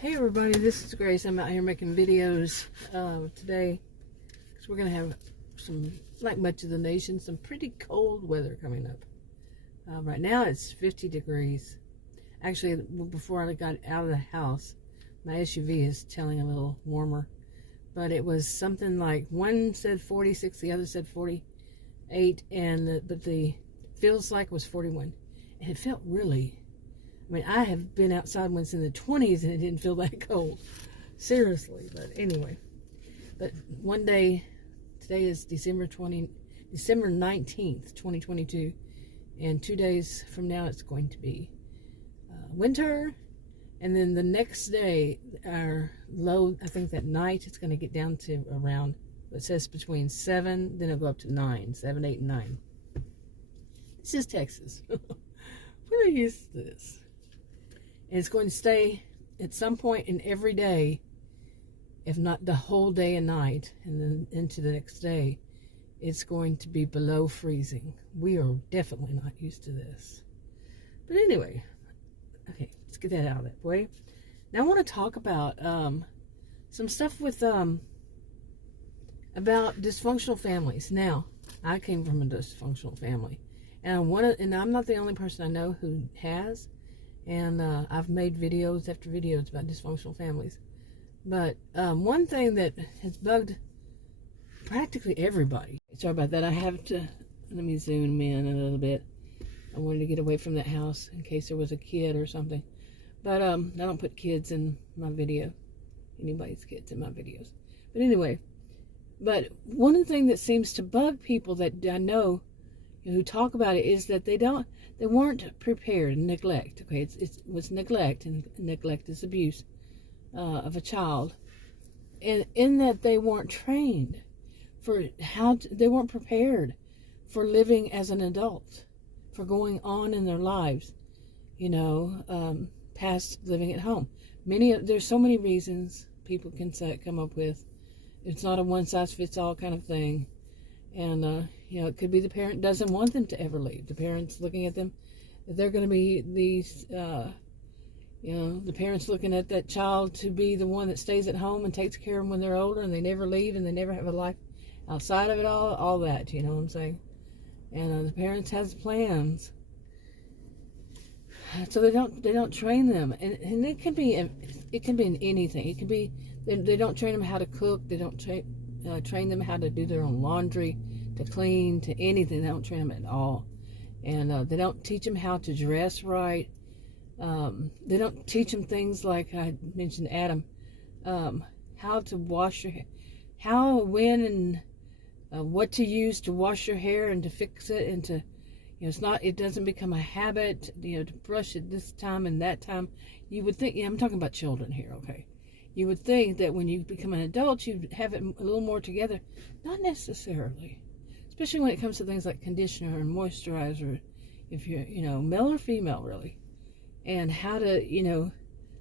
Hey everybody, this is Grace. I'm out here making videos today because we're going to have some, like much of the nation, some pretty cold weather coming up. Right now it's 50 degrees. Actually, before I got out of the house, my SUV is telling a little warmer. But it was something like, one said 46, the other said 48, but the feels like was 41. And it felt really... I mean, I have been outside when it's in the 20s and it didn't feel that cold. Seriously. But anyway. But one day, today is December 19th, 2022. And 2 days from now, it's going to be winter. And then the next day, our low, I think that night, it's going to get down to around, it says between 7, then it'll go up to 9, 7, 8, and 9. This is Texas. We're used to this. And it's going to stay at some point in every day, if not the whole day and night, and then into the next day, it's going to be below freezing. We are definitely not used to this. But anyway, okay, let's get that out of that way. Now I want to talk about some stuff with about dysfunctional families. Now, I came from a dysfunctional family, and I'm not the only person I know who has. And I've made videos after videos about dysfunctional families. But one thing that has bugged practically everybody. Sorry about that. I have to, let me zoom in a little bit. I wanted to get away from that house in case there was a kid or something. But I don't put kids in my video. Anybody's kids in my videos. But anyway. But one thing that seems to bug people that I know who talk about it is that they weren't prepared. Neglect. Okay, it was neglect, and neglect is abuse of a child, and in that they weren't trained for they weren't prepared for living as an adult, for going on in their lives, past living at home. There's so many reasons people can come up with. It's not a one-size-fits-all kind of thing. And, it could be the parent doesn't want them to ever leave. The parent's looking at them. They're going to be these, the parent's looking at that child to be the one that stays at home and takes care of them when they're older, and they never leave, and they never have a life outside of it all that, you know what I'm saying? And the parents has plans. So they don't train them. And it can be in anything. It can be, they don't train them how to cook. They don't train them how to do their own laundry, to clean, to anything. They don't train them at all. And they don't teach them how to dress right. They don't teach them things like I mentioned Adam, how to wash your hair, when, and what to use to wash your hair and to fix it, and to, it doesn't become a habit, to brush it this time and that time. You would think, I'm talking about children here, okay? You would think that when you become an adult, you'd have it a little more together. Not necessarily. Especially when it comes to things like conditioner and moisturizer, if you're, male or female, really. And how to,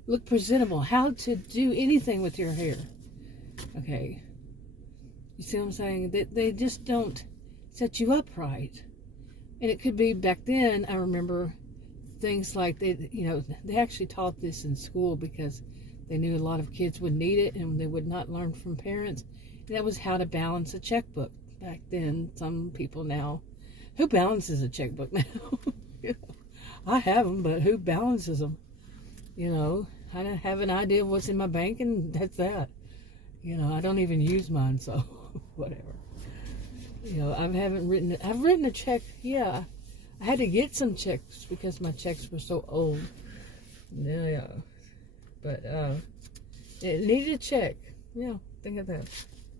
look presentable. How to do anything with your hair. Okay. You see what I'm saying? They just don't set you up right. And it could be back then, I remember things like they actually taught this in school because they knew a lot of kids would need it and they would not learn from parents. And that was how to balance a checkbook. Back then, some people now, who balances a checkbook now? I have them, but who balances them? I don't have an idea of what's in my bank, and that's that. I don't even use mine, so whatever. I've written a check. Yeah, I had to get some checks because my checks were so old. Yeah. But it needed a check. Yeah, think of that.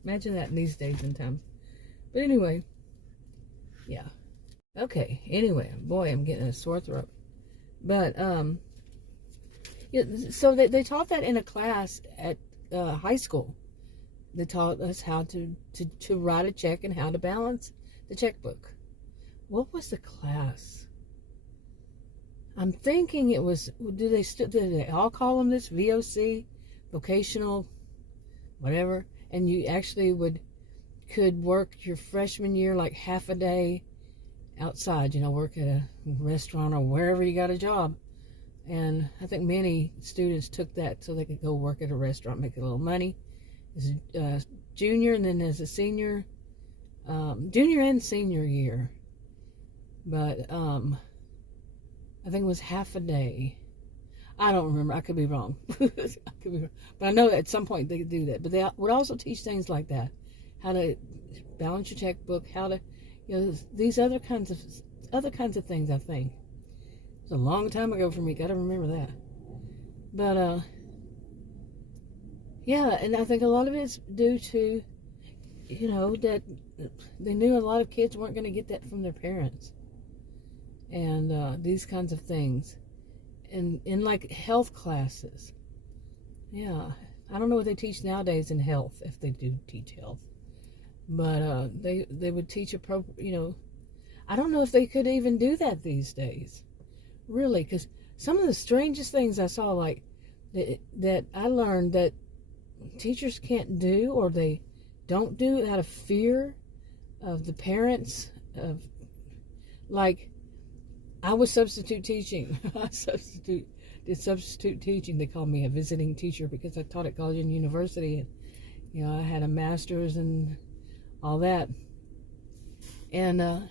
Imagine that in these days and times. But anyway, yeah. Okay, anyway, boy, I'm getting a sore throat. But, so they taught that in a class at high school. They taught us how to write a check and how to balance the checkbook. What was the class? I'm thinking it was, did they all call them this? VOC? Vocational? Whatever. And you actually could work your freshman year like half a day outside, work at a restaurant or wherever you got a job. And I think many students took that so they could go work at a restaurant, make a little money. As a junior, and then as a senior, junior and senior year. But I think it was half a day. I don't remember. I could be wrong. I could be wrong. But I know at some point they could do that. But they would also teach things like that. How to balance your checkbook, how to, these other kinds of things, I think. It was a long time ago for me. Got to remember that. But, yeah, and I think a lot of it's due to, that they knew a lot of kids weren't going to get that from their parents. And these kinds of things. And in like health classes. Yeah. I don't know what they teach nowadays in health, if they do teach health. But they would teach I don't know if they could even do that these days. Really, because some of the strangest things I saw, like, that I learned that teachers can't do, or they don't do out of fear of the parents of, like, I was substitute teaching. I did substitute teaching. They called me a visiting teacher because I taught at college and university, and I had a master's and all that. And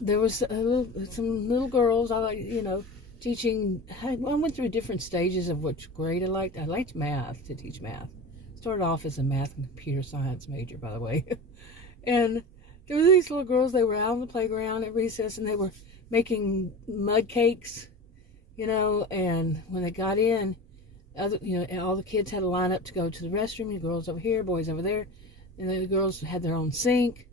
there was some little girls. I like teaching. I went through different stages of which grade I liked. I liked math, to teach math. Started off as a math and computer science major, by the way. And there were these little girls. They were out on the playground at recess, and they were making mud cakes, and when they got in, all the kids had to line up to go to the restroom. The girls over here, boys over there, and the girls had their own sink.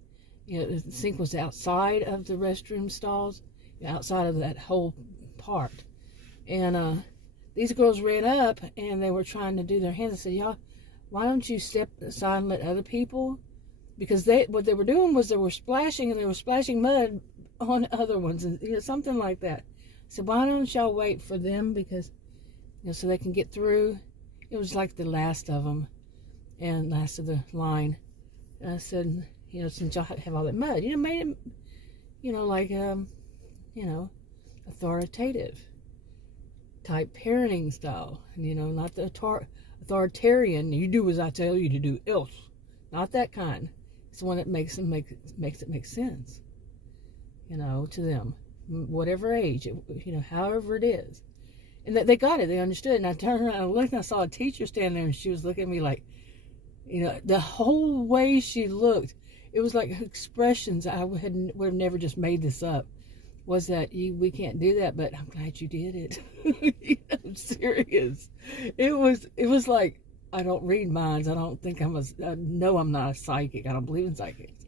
The sink was outside of the restroom stalls, outside of that whole part. And these girls ran up, and they were trying to do their hands. I said, y'all, why don't you step aside and let other people? Because what they were doing was they were splashing, and they were splashing mud on other ones, and something like that. So why don't y'all wait for them, because so they can get through. It was like the last of them, and last of the line. And I said, since y'all have all that mud, made it, like authoritative type parenting style, not the authoritarian. You do as I tell you to do, else. Not that kind. It's the one that makes it make sense, to them, whatever age, however it is. And that they got it, they understood. And I turned around and looked, and I saw a teacher standing there, and she was looking at me like, the whole way she looked, it was like expressions. I would have never just made this up. Was that we can't do that, but I'm glad you did it. I'm serious. It was like, I don't read minds. I don't think I know I'm not a psychic. I don't believe in psychics.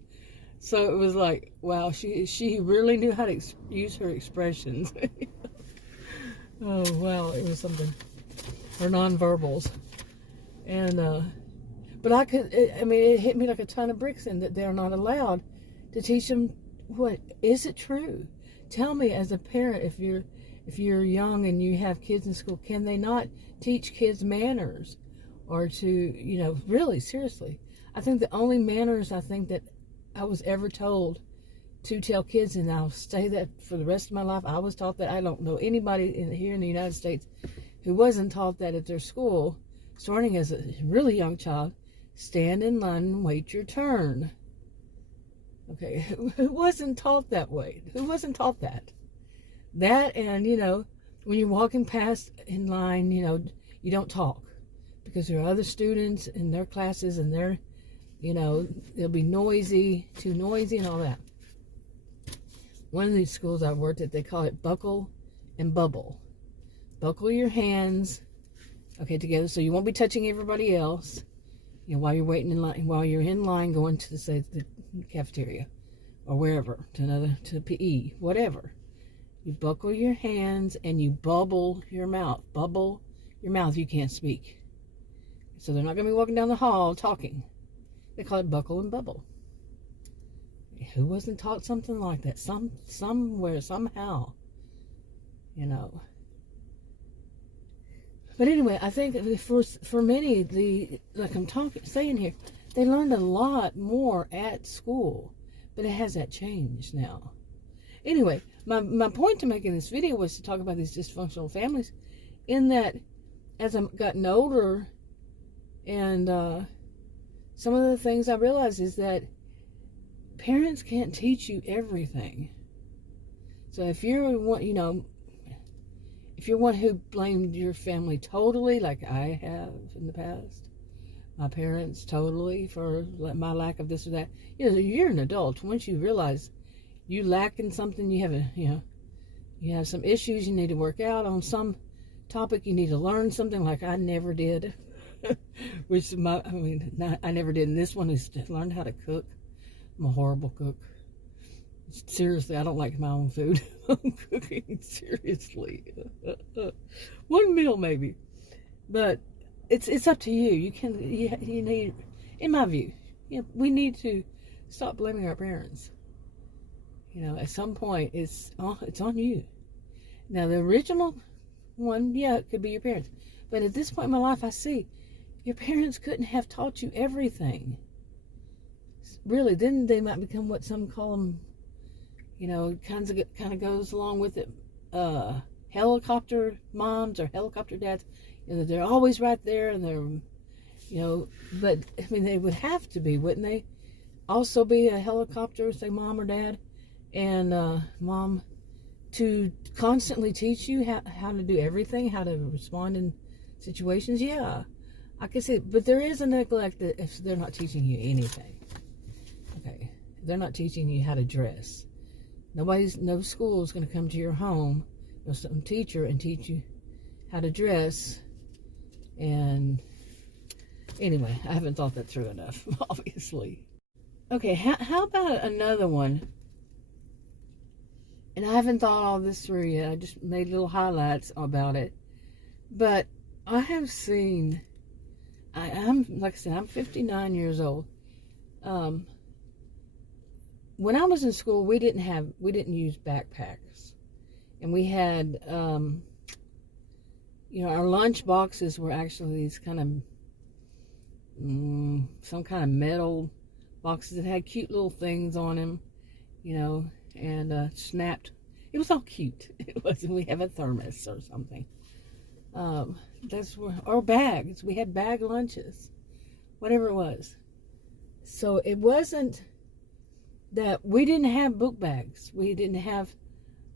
So it was like, wow, she really knew how to use her expressions. Oh, wow, it was something. Her nonverbals. And, but it hit me like a ton of bricks in that they're not allowed to teach them is it true? Tell me, as a parent, if you're young and you have kids in school, can they not teach kids manners? Or to, really, seriously. I think the only manners I think that I was ever told to tell kids, and I'll say that for the rest of my life, I was taught that. I don't know anybody here in the United States who wasn't taught that at their school, starting as a really young child. Stand in line and wait your turn. Okay, who wasn't taught that way? Who wasn't taught that? That, and, when you're walking past in line, you don't talk. Because there are other students in their classes, and they'll be noisy, too noisy, and all that. One of these schools I worked at, they call it buckle and bubble. Buckle your hands, together, so you won't be touching everybody else, while you're waiting in line, while you're in line going to the cafeteria, or wherever, to PE, whatever. You buckle your hands, and you bubble your mouth. Bubble your mouth, you can't speak. So they're not going to be walking down the hall talking. They call it buckle and bubble. Who wasn't taught something like that? Somewhere, somehow. But anyway, I think for many, like I'm saying here, they learned a lot more at school. But has that changed now? Anyway, my point to making this video was to talk about these dysfunctional families, in that as I've gotten older, and some of the things I realized is that parents can't teach you everything. So if you're one, if you're one who blamed your family totally, like I have in the past, my parents totally for my lack of this or that, you're an adult. Once you realize you lack in something, you have some issues you need to work out on some topic, you need to learn something, like I never did. I never did. And this one is to learn how to cook. I'm a horrible cook. Seriously, I don't like my own food. I'm cooking, seriously. One meal maybe. But it's up to you. You need, in my view, we need to stop blaming our parents. At some point it's on you. Now the original one, it could be your parents. But at this point in my life, I see your parents couldn't have taught you everything. Really, then they might become what some call them, kind of goes along with it, helicopter moms or helicopter dads. They're always right there, and they're, but they would have to be, wouldn't they? Also be a helicopter, say mom or dad, and mom, to constantly teach you how to do everything, how to respond in situations. Yeah, I can see it. But there is a neglect if they're not teaching you anything. Okay, they're not teaching you how to dress. No school is going to come to your home, some teacher, and teach you how to dress. And anyway, I haven't thought that through enough, obviously. Okay, how about another one? And I haven't thought all this through yet. I just made little highlights about it. But I have seen, I'm like I said, I'm 59 years old. When I was in school, we didn't use backpacks, and we had, our lunch boxes were actually these kind of, some kind of metal boxes that had cute little things on them, and snapped. It was all cute. It wasn't. We have a thermos or something. Or bags. We had bag lunches, whatever it was. So it wasn't that we didn't have book bags. We didn't have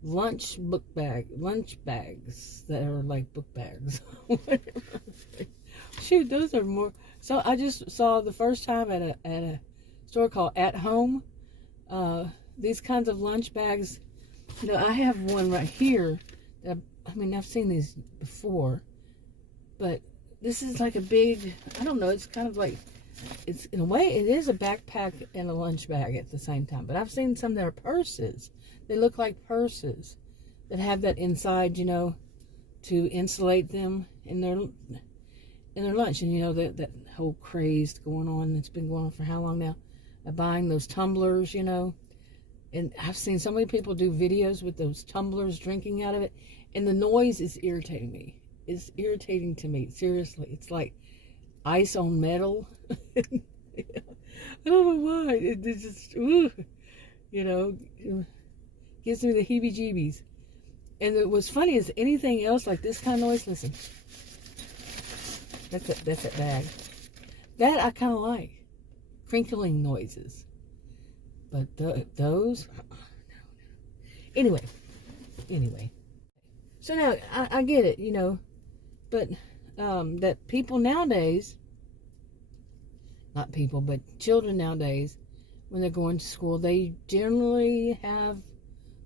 lunch bags that are like book bags. Shoot, those are more. So I just saw the first time at a store called At Home, these kinds of lunch bags. I have one right here. I've seen these before, but this is like a big, I don't know, it's kind of like, it's, in a way, it is a backpack and a lunch bag at the same time. But I've seen some that are purses. They look like purses that have that inside, to insulate them in their lunch. And that whole craze going on, that's been going on for how long now, buying those tumblers, and I've seen so many people do videos with those tumblers drinking out of it, and the noise is irritating me. It's irritating to me, seriously. It's like ice on metal. I don't know why. It's just, gives me the heebie-jeebies. And what's funny is anything else like this kind of noise, listen. That's that bag. That I kind of like. Crinkling noises. But those, anyway. So now, I get it, but that people nowadays, not people, but children nowadays, when they're going to school, they generally have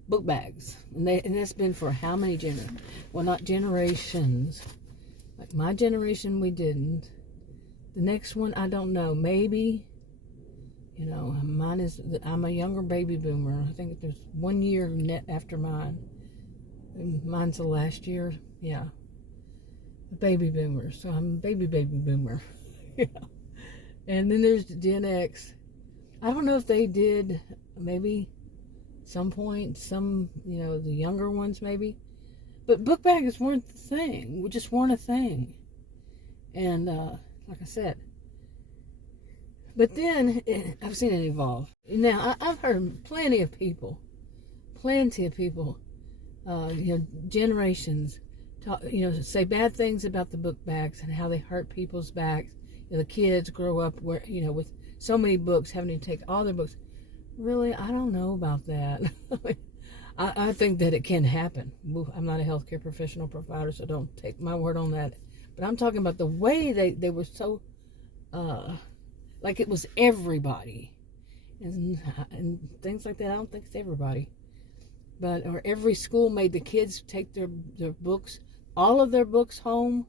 book bags. And that's been for how many generations? Well, not generations. Like my generation, we didn't. The next one, I don't know. Maybe, I'm a younger baby boomer. I think there's 1 year net after mine. Mine's the last year. Yeah. A baby boomer. So I'm a baby boomer. Yeah. And then there's Gen X. I don't know if they did, maybe some point, the younger ones maybe. But book bags weren't the thing. We just weren't a thing. And like I said. But then I've seen it evolve. Now I've heard plenty of people plenty of people, generations, talk, say bad things about the book bags and how they hurt people's backs. The kids grow up with so many books, having to take all their books. Really, I don't know about that. I think that it can happen. I'm not a healthcare professional provider, so don't take my word on that. But I'm talking about the way they were so, like it was everybody. And things like that. I don't think it's everybody. Or every school made the kids take their books, all of their books home.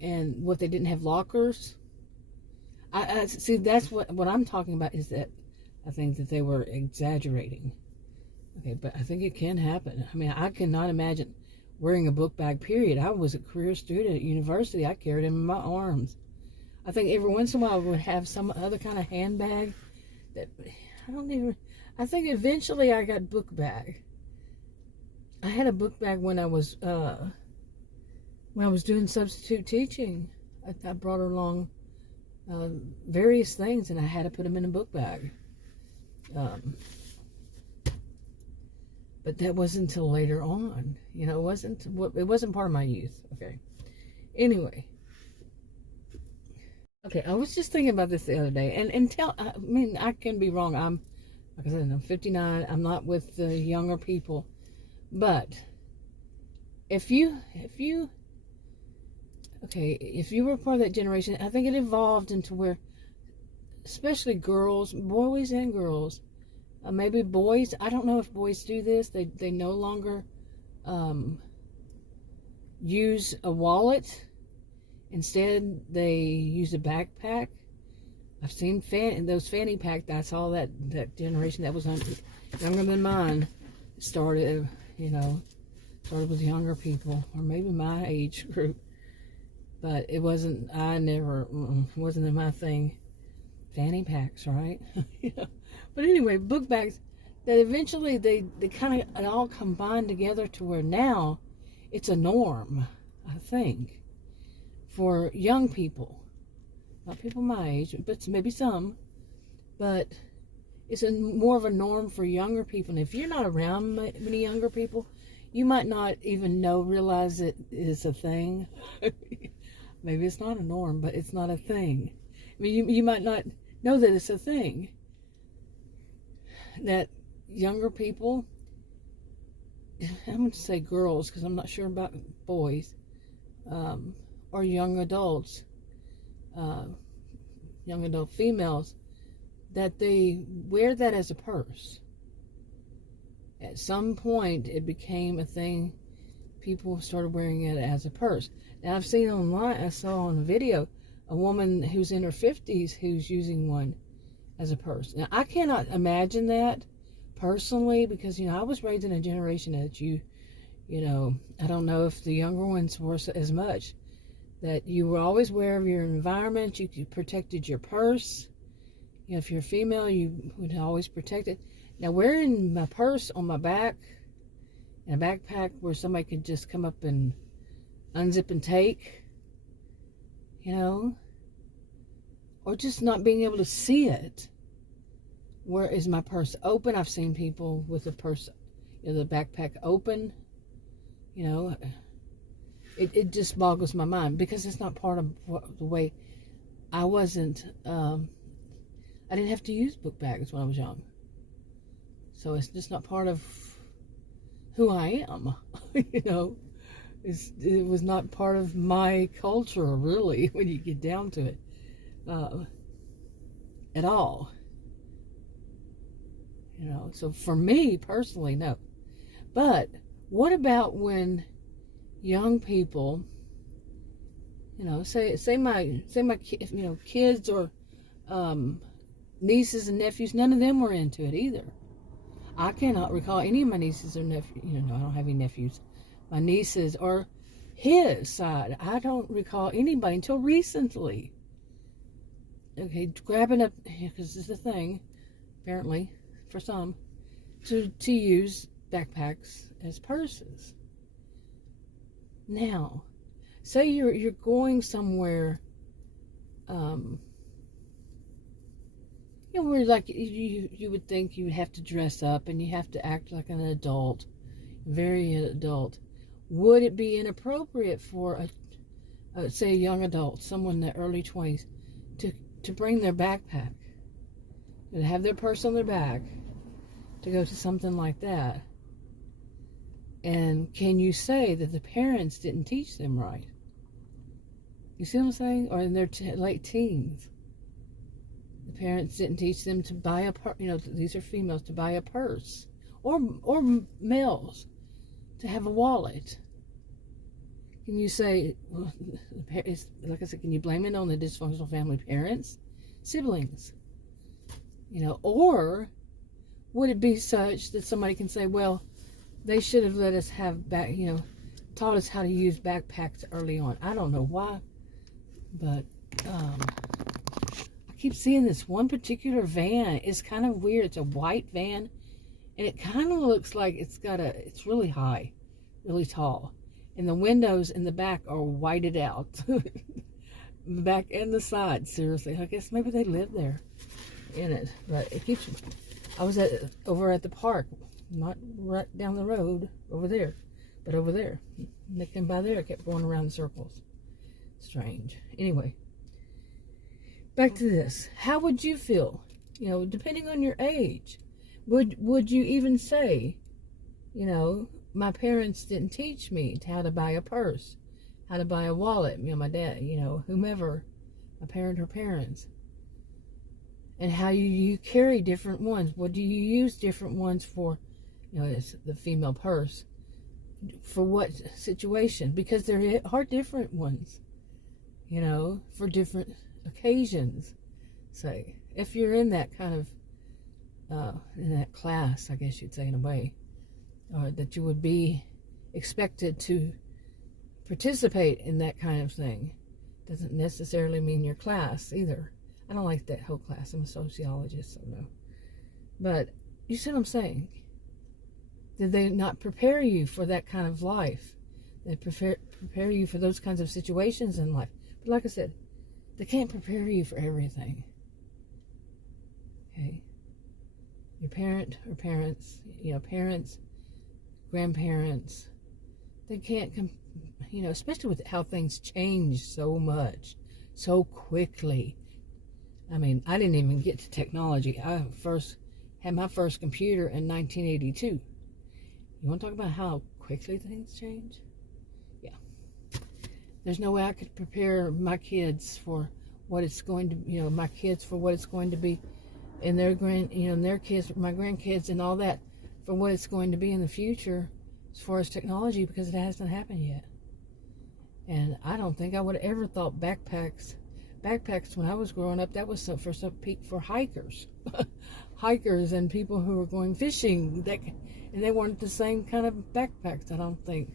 And what, they didn't have lockers. I see, that's what I'm talking about, is that I think that they were exaggerating. Okay, but I think it can happen. I mean, I cannot imagine wearing a book bag, period. I was a career student at university. I carried them in my arms. I think every once in a while I would have some other kind of handbag that I think eventually I got book bag. I had a book bag when I was doing substitute teaching. I brought along various things, and I had to put them in a book bag. But that wasn't until later on. It wasn't part of my youth. Okay. Anyway. Okay, I was just thinking about this the other day, and I can be wrong. Like I said, I'm 59. I'm not with the younger people, but if you were part of that generation, I think it evolved into where, especially girls, boys and girls, maybe boys, I don't know if boys do this, they no longer use a wallet. Instead, they use a backpack. I've seen those fanny pack. That's all that generation that was younger than mine started with younger people, or maybe my age group. But it wasn't, wasn't my thing. Fanny packs, right? But anyway, book bags, that eventually they kind of all combined together to where now it's a norm, I think, for young people. Not people my age, but maybe some. But it's more of a norm for younger people. And if you're not around many younger people, you might not even realize it is a thing. Maybe it's not a norm, but it's not a thing. I mean, you might not know that it's a thing. That younger people, I'm going to say girls because I'm not sure about boys, or young adults, young adult females, that they wear that as a purse. At some point, it became a thing. People started wearing it as a purse. Now, I've seen online, I saw on a video, a woman who's in her 50s who's using one as a purse. Now, I cannot imagine that personally because, I was raised in a generation that I don't know if the younger ones were as much, that you were always aware of your environment, you protected your purse. If you're female, you would always protect it. Now, wearing my purse on my back and a backpack where somebody could just come up and unzip and take, or just not being able to see it. Where is my purse open? I've seen people with the purse, the backpack open. It just boggles my mind because it's not part of the way I wasn't. I didn't have to use book bags when I was young, so it's just not part of who I am. It was not part of my culture, really, when you get down to it, at all. So for me personally, no. But what about when young people, say my kids or nieces and nephews, none of them were into it either. I cannot recall any of my nieces or nephews. I don't have any nephews. My nieces or his side, I don't recall anybody until recently. Okay, grabbing up, because it's a thing, apparently, for some, to use backpacks as purses. Now, say you're going somewhere, You know, where like you would think you would have to dress up and you have to act like an adult, very adult. Would it be inappropriate for say a young adult, someone in their early 20s, to bring their backpack, to have their purse on their back, to go to something like that? And can you say that the parents didn't teach them right? You see what I'm saying? Or in their late teens, the parents didn't teach them to buy a purse. You know, these are females, to buy a purse, or males to have a wallet. Can you say, well, like I said, can you blame it on the dysfunctional family parents, siblings? You know, or would it be such that somebody can say, well, they should have let us have taught us how to use backpacks early on. I don't know why, but I keep seeing this one particular van. It's kind of weird. It's a white van, and it kind of looks like it's really high, really tall. And the windows in the back are whited out. The back and the side, seriously. I guess maybe they live there in it. But it keeps... I was over at the park, not right down the road, over there, but over there. And they came by there, kept going around in circles. Strange. Anyway, back to this. How would you feel? You know, depending on your age. Would you even say, you know, my parents didn't teach me how to buy a purse, how to buy a wallet, you know, my dad, you know, whomever, my parent or parents, and how you carry different ones. What do you use different ones for? You know, it's the female purse. For what situation? Because there are different ones, you know, for different occasions. Say, if you're in that kind of, in that class, I guess you'd say in a way, or that you would be expected to participate in that kind of thing. Doesn't necessarily mean your class either. I don't like that whole class. I'm a sociologist, so no. But you see what I'm saying? Did they not prepare you for that kind of life? They prepare you for those kinds of situations in life. But like I said, they can't prepare you for everything. Okay? Your parent or parents, you know, parents, grandparents, they can't, you know, especially with how things change so much, so quickly. I mean, I didn't even get to technology. I first had my first computer in 1982. You want to talk about how quickly things change? Yeah. There's no way I could prepare my kids for what it's going to, you know, my kids for what it's going to be, and their their kids, my grandkids, and all that, for what it's going to be in the future as far as technology, because it hasn't happened yet. And I don't think I would have ever thought backpacks when I was growing up, that was for hikers. Hikers and people who were going fishing, and they weren't the same kind of backpacks, I don't think.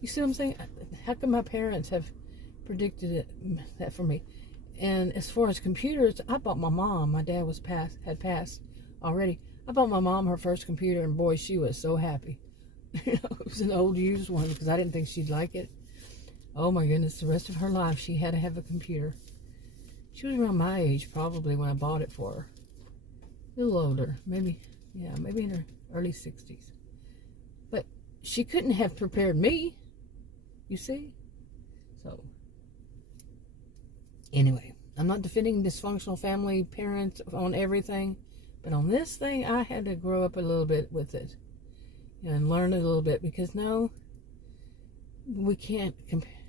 You see what I'm saying? How come my parents have predicted that for me? And as far as computers, I bought my mom, my dad had passed already. I bought my mom her first computer, and boy, she was so happy. It was an old used one, because I didn't think she'd like it. Oh my goodness, the rest of her life she had to have a computer. She was around my age probably when I bought it for her. A little older, maybe in her early 60s. But she couldn't have prepared me, you see? So, anyway, I'm not defending dysfunctional family parents on everything, but on this thing, I had to grow up a little bit with it and learn a little bit, because no, we can't,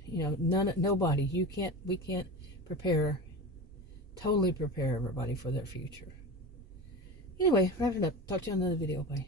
you know, nobody, we can't totally prepare everybody for their future. Anyway, wrap it up. Talk to you on another video. Bye.